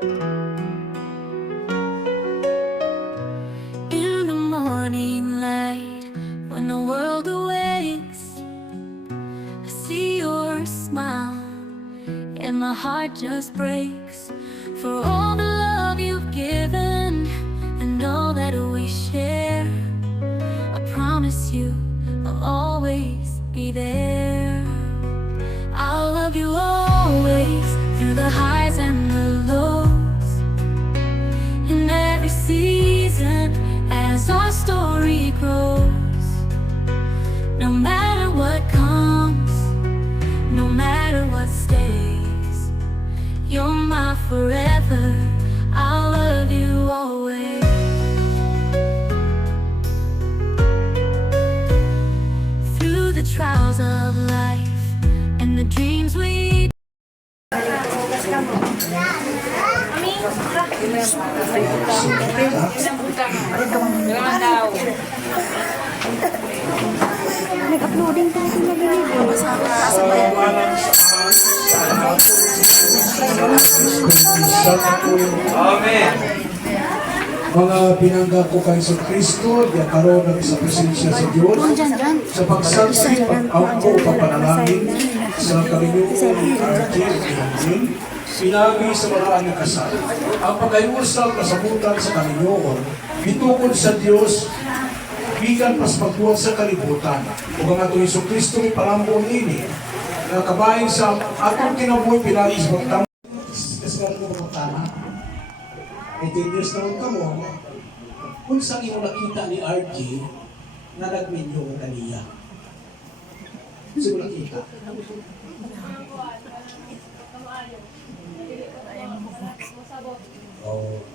In the morning light, when the world awakes, I see your smile and my heart just breaks for all the love you've given and all that we share. I promise you I'll always be there. I'll love you always, through the highs and the lows, in every season as our story grows. No matter what comes, no matter what stays, you're my forever. I'll love you always. Through the trials of life and the dreams we Nag-uploading tayo ng video. Amen. Mga binangga ko kay Sa Kristo, di karon na sa presensya sa Diyos, sa pagsaksi, pag-angko, pagpanalangin, sa kalinyong RT, sinabi sa mga anak kasal, ang pagkayusap kasabutan sa kalinyong, bitukod sa Diyos, bigan pas pagtuwag sa kalibutan, o ang atong Sa Kristo, palambong ini, na kabahin sa atong kinabuhi pinagis pagtama. Kasi nga ito pagtama, 18 years na ka mo, kung saan yung nakita ni RJ na nagmenyo ng kaniya. Saan nakita?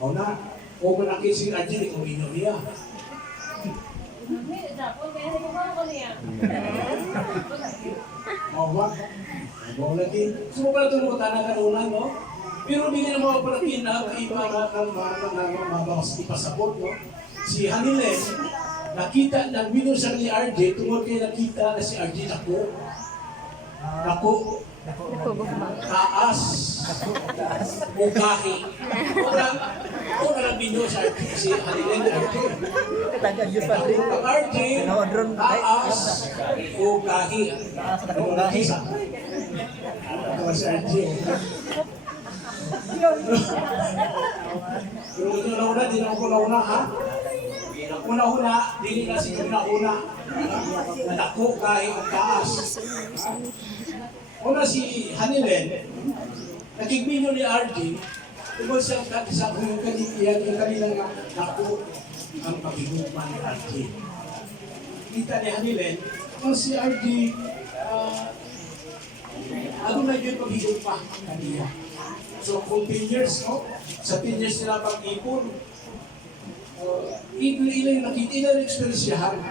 O na, o kung nakita si RJ, ikaw minyo niya. O ba? O lagi. Sumupala ito ng tanang kanunan, no? Pero hindi na mga palaki na iba na mabawas ipasabot, no? Si Hanilen, nakita, nag-winner siya ni RJ, tungkol kayo nakita na si RJ nako, taas, ugahi. Kung nag-winner si RJ, si Hanilen na RJ. Ang RJ, taas, ugahi. Ito si RJ. Pero una-una, di na ako una, ha? Una-una, di na si una-una. Nadako kahit ang taas. Una si Hanilen, nakigminyo ni RJ, tungkol siya sa kanilang nako ang pagigupan ni RJ. Kita ni Hanilen, kung si RJ, ano na yun pag-higupa kanina? So, kung 10 years, no? Sa 10 years nila pag-ipon, ilan nakita, ilan eksperisyahan.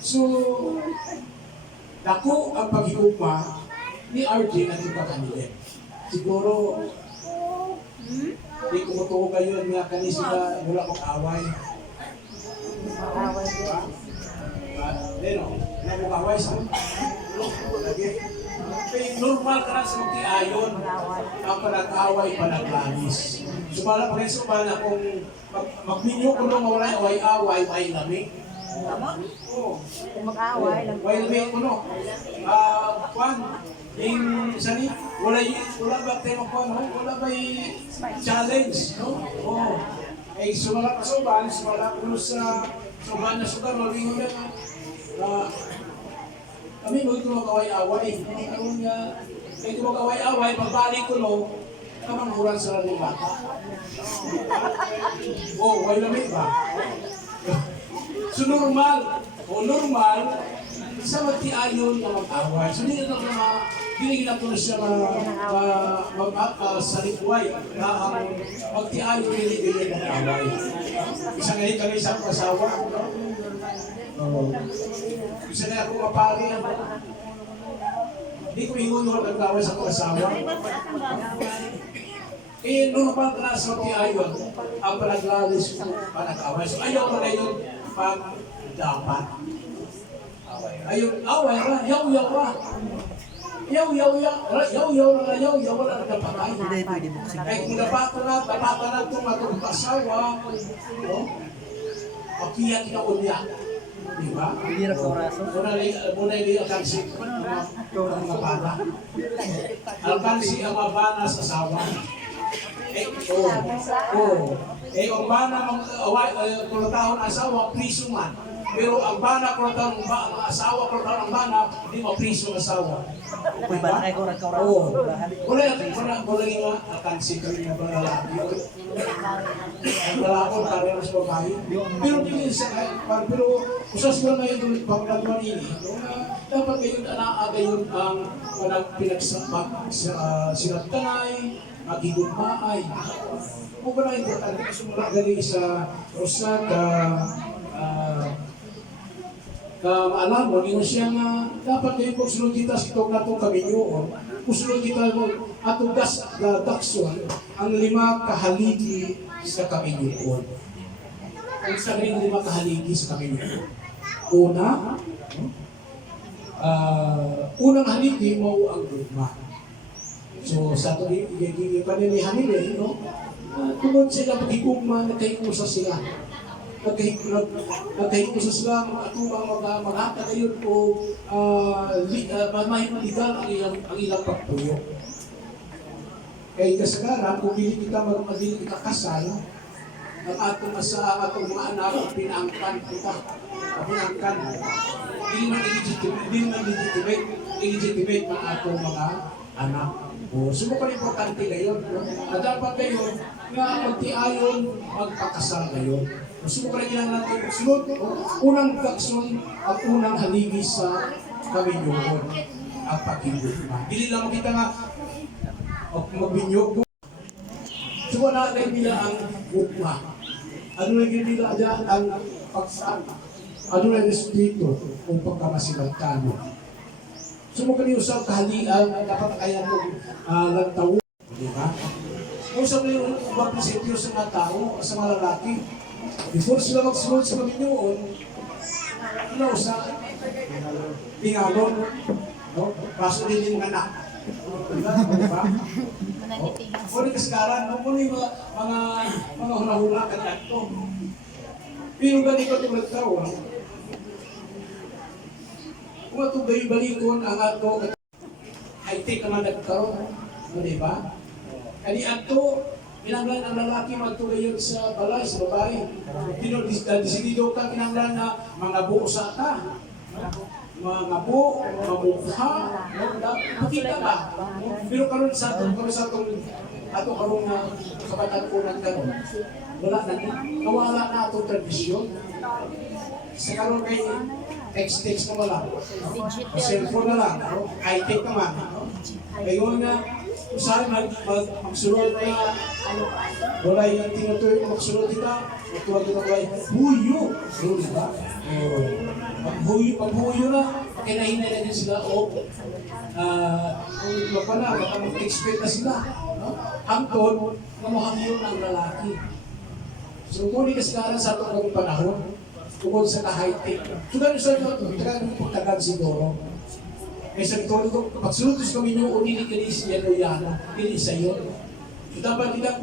So, dako ang paghigupa ni RJ na ito kanila. Siguro, hindi kumutuwa kayo nga kanina sila mula mag-away. Nag-away sa normal ka na sa magtiayon ang panag-away, panaglanis. Sumala pa rin sumala kung magminyo ko nung away-away, may lamig. Tama? Oo. Kung mag-away, May lamig ko no. Kwan, yung sani, wala ba tema ko, no? Wala ba challenge, no? Oo. Ay sumala pa suban, sumala ko sa suban na sugan, malingon na kami mo ito mag-away-away. Kung ito mag-away-away, pagbalik ko no, kamanghuran sa lalong bata. Way lamig ba? So normal, sa magtiayon na mag-away. So hindi na ito siya salikuay na ang magtiayon hindi mag-away. Isa ngayon kami sa kasawa. Isa na ako mapari. Hindi ko ingunod ang gawin sa kasawa. Normal ka na sa magtiayon ang panaglalis panag-away. So ayaw mo na yun pag dapat. Ayun, away ka, yaw-yaw ka. yaw wala na kapatay. Kaya kung dapat na itong atong asawa, pakiyat ka unya. Diba? Hindi ra ko raso. Muna yung alkansi ang mabana. Alkansi ang mabana sa asawa. Ang bana kulatahon asawa, priso man. Pero ang bana kulatahon ang asawa, kulatahon ang bana, hindi mapriso ang asawa. May bala kay ko ra ko raso. Wala nga alkansi kami na lalaki. Ang lalakon, kaya mas babae. Pero hindi pero usas ko na yun pag nagmanini. Dapat ngayon gayon ang pinagsapak sinagtanay, magigugmaay. Kung ba na importante kasi mula gali sa usa alam mo, yun siya nga dapat ngayon kung sunod kita sa itong natong kaminyoon, kung sunod kita mo atong dakson ang 5 kahaligi sa kaminyoon. Ang sabihin 5 kahaligi sa kaminyoon. Unang haligi mo ang gugma. So sa ito, panilihan nila, tungod sila pag-igugma, nagkahikusa sila. Nagkahikusa sila at mag-hata ngayon o mahimaligal ang ilang pagpuyo. Kaya kasagaran, kung hindi kita kasal, ang atong mga anak, pinangkan kita. Pinangkan. Hindi man illegitimate ang atong mga anak. So, pa importante ngayon. Dapat kayo nga magtiayon, magpakasal ngayon. So, pa rin natin sunod. Unang dakson at unang haligi sa kaminyoon ang pag-ibig. Hindi lang kita nga magbinyog. So, wala na nila ang gugma. Ano na nila dyan ang pagsama. Ano na respeto kung pagkamasinagtano. So, magkaniusap kahalian, dapat kaya itong lantaw. Diba? Kung sa mga ibang prinsipyo sa mga tao, sa mga lalaki, before sila magsunod sa kaminyoon, sa tingalon, paso din yung anak. Diba? Kung kasagaran, kung yung mga hula-hula ka na ito. Pero ganito itong nagtawa, kung ito balikon ang ato, high-tech naman nagkaroon, diba? Kani ato, pinanglan ang lalaki magtulayon sa balay, sa babae. Disidido ka pinanglan na mga buo sa ata. Mga buo, mamukha, makita ba? Pero karon sa ato karong kabataan ko ng karon, nawala na atong tradisyon. Sa karon kay text na wala. Cellphone na lang. High-tech naman. Ngayon na, usahin magsunod na wala yung tinutuloy magsunod kita. Magtuwag kita wala huyo. Diba? Pag-huyo na, kinahinay na din sila o kung na, baka mag-expect na sila. Hangtod, mamuhangyo ng lalaki. So, muli kasagaran sa itong panahon, tungkol sa ka-high-tech. So, ganun sa ito, tagang pagtagal siguro. May sabi ko, pagsunod sa kami nyo, unili siya o yan, hindi sa iyo. So, dapat kita,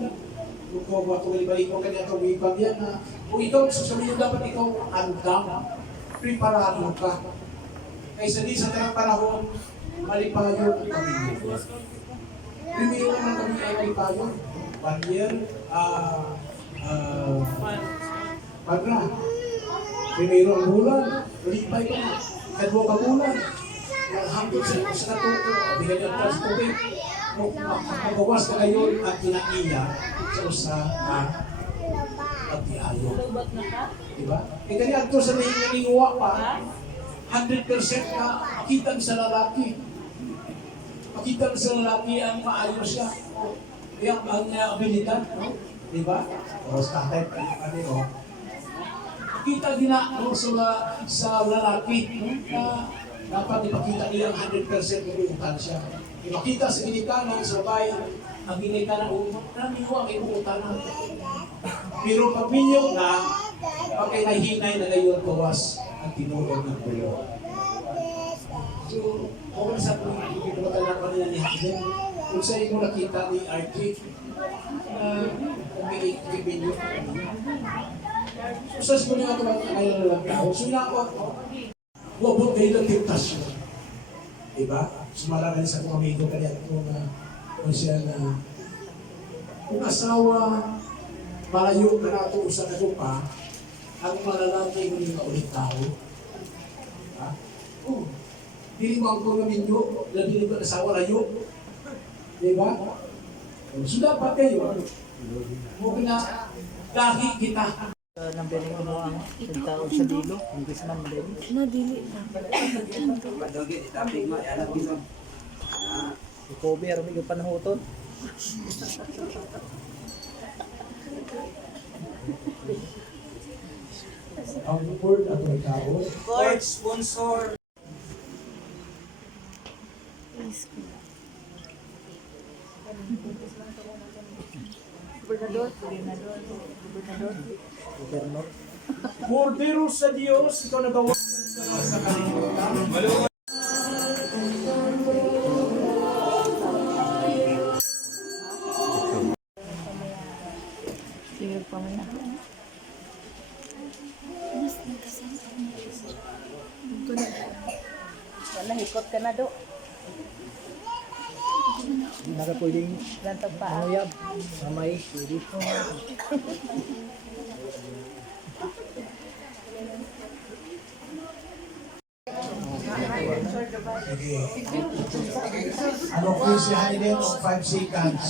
kung balik mo kanya itong ibang yan, kung ikaw, sa kami nyo, dapat ikaw andam, preparado ka. Kaysa di sa tarang panahon, malipayon kami nyo. Primero naman kami ay malipayon. 1 year, padra. Primero ang bulan, lipay pa na. Kadwa ka bulan. Hanggang sa natuto, bigyan niya ang tubig. Magawas na ngayon at kinaiya sa usa na pagtihayo. Diba? E kaya ito sa nangingiwa pa, 100% na makita sa lalaki. Makita sa lalaki ang maayos siya. Ang abilidad. Diba? O sa tatay, kita din na sa lalaki na dapat ipakita niya ang 100% ng iutan siya. Ipakita sa ginikanan, sa bayan, ang ginikanan, namiwa ang iutan. Pero pag minyong na, pagkay nahinay na ngayon kawas ang tinulog ng bulo. So, kung sa pagkikita lang kanila ni Hayden, kung sa inyo nakita ni RJ, na umiikibinyo ko kanina. So sa mga kaya na lang tao, so yun ako, wabot kayo ng temptasyon. Diba? Sumara ka sa mga amigo kanya kung siya na kung asawa, malayo ka na ito sa pa, ang malalaki mo yung ulit tao. Ha? Oh, hindi mo ako namin nyo, labi ko asawa layo. Diba? So dapat kayo, huwag na gahi kita. Nang biling ko mo ang taon sa dilo, ang gisman din. Nadili na. Si Kobe, arami ko panahuton. Ang word at may tao. Court sponsor. Gobernador. Cordero sa Diyos, ikaw nagawa sa kalimutan. Sige pa man ako. Wala, hikot ka na do. Hindi na ka pwedeng Lantag pa. manguyab. Mamay, pwede. Sige. Ano po si Hayden of 5 seconds?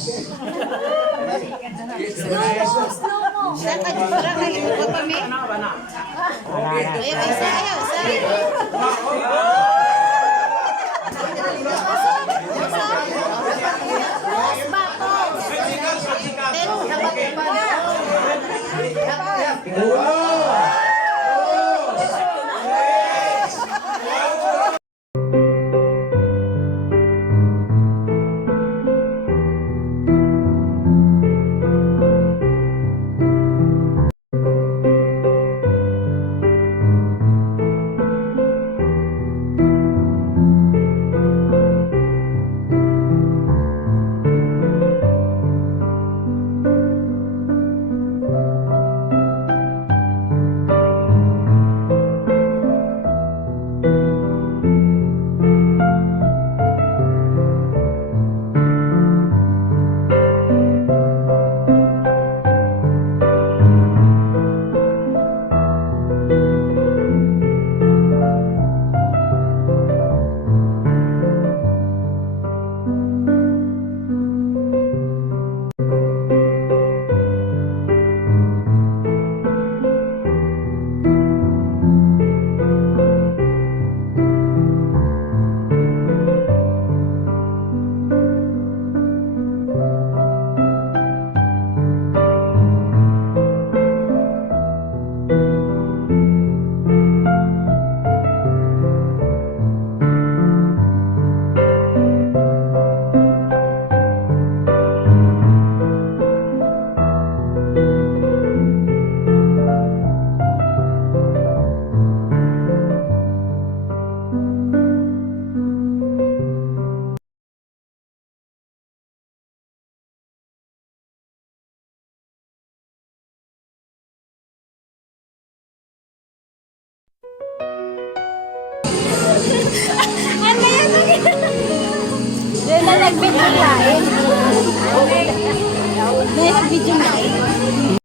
Doon na nag-video live. May nag-video live.